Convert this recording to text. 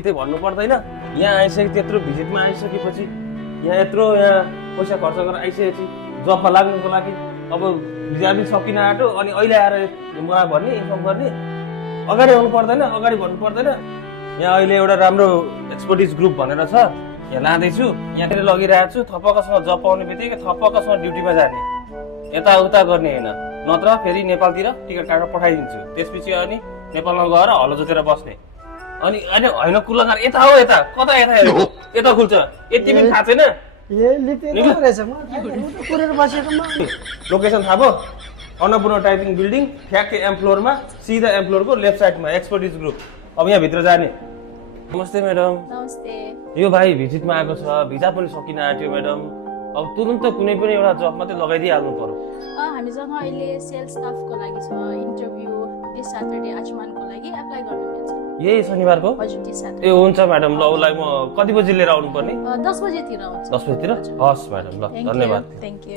त्यही भन्नु पर्दैन। यहाँ आइसके त्यत्रो भिजिटमा आइसकेपछि यहाँ यत्रो पैसा खर्च गरेर आइसकेपछि जबमा लाग्नुको लागि अब भिजा पनि सकिन आँट्यो अनि अहिले आएर मलाई भन्ने इन्फर्म गर्ने अगाडि आउनु पर्दैन, अगाडि भन्नु पर्दैन। यहाँ अहिले एउटा राम्रो एक्सपर्टिज ग्रुप भनेर छ, यहाँ लाँदैछु, यहाँनिर लगिरहेको छु। थपक्कसँग जब पाउने बित्तिकै थपक्कसँग ड्युटीमा जाने, यताउता गर्ने होइन, नत्र फेरि नेपालतिर टिकट काटेर पठाइदिन्छु। त्यसपछि अनि नेपालमा गएर हलो जोतेर बस्ने। अनि अहिले होइन कुलङ्गार यता हो, यता कता यता हेरेको यता खुल्छ, यति पनि थाहा छैन। लोकेसन थाहा भयो? अन्नपूर्ण टाइपिङ बिल्डिङ ठ्याक्कै एम फ्लोरमा, सिधा एम फ्लोरको लेफ्ट साइडमा एक्सपर्टिज ग्रुप। अब यहाँ भित्र जाने। नमस्ते म्याडम। नमस्ते। यो भाइ भिजिटमा आएको छ, भिजा पनि सकिन आँट्यो म्याडम। अब तुरुन्त कुनै पनि एउटा जब मात्रै लगाइदिइहाल्नु पर्यो। हामीसँग अहिले सेल्स स्टाफको लागि छ इन्टरभ्यू दिस सैटरडे आचमानको लागि एप्लाई गर्न मिल्छ। यही शनिबारको? हजुर दिस सैटरडे। ए हुन्छ म्याडम, ल उसलाई म कति बजी लिएर आउनु पर्ने? 10 बजेतिर आउँछ। 10 बजीतिर? हस् म्याडम, ल धन्यवाद। Thank you.